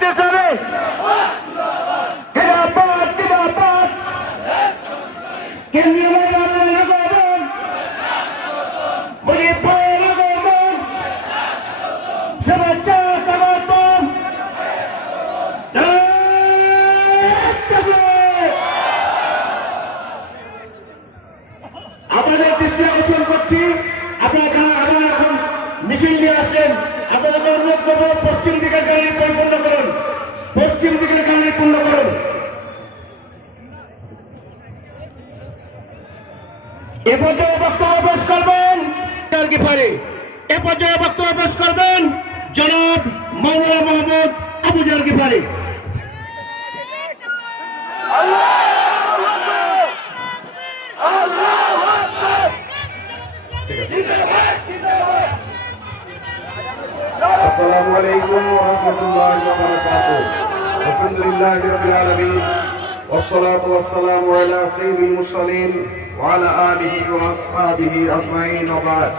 জামাত ইসলামী জিন্দাবাদ জিন্দাবাদ। কেন্দ্রীয় মন্ত্রণালয়ের আগমন, মুজিবুর আগমন, শুভেচ্ছা সমর্থন। আপনাদের দৃষ্টি আকর্ষণ করছি, আপনারা এখন মিছিল নিয়ে আসলেন, আপনাদেরকে অনুরোধ করবো পশ্চিম দিকের গ্যালারি পরিপূর্ণ করুন, পশ্চিম দিকের গ্যালারি পূর্ণ করুন। এ পর্যায়ে বক্তব্য পেশ করবেন এ পর্যায়ে বক্তব্য পেশ করবেন জনাব মাওলানা মোহাম্মদ আবু জার গিফারি। السلام عليكم ورحمة الله وبركاته. الحمد لله رب العالمين والصلاة والسلام على سيد المرسلين وعلى آله وأصحابه أجمعين وبعد.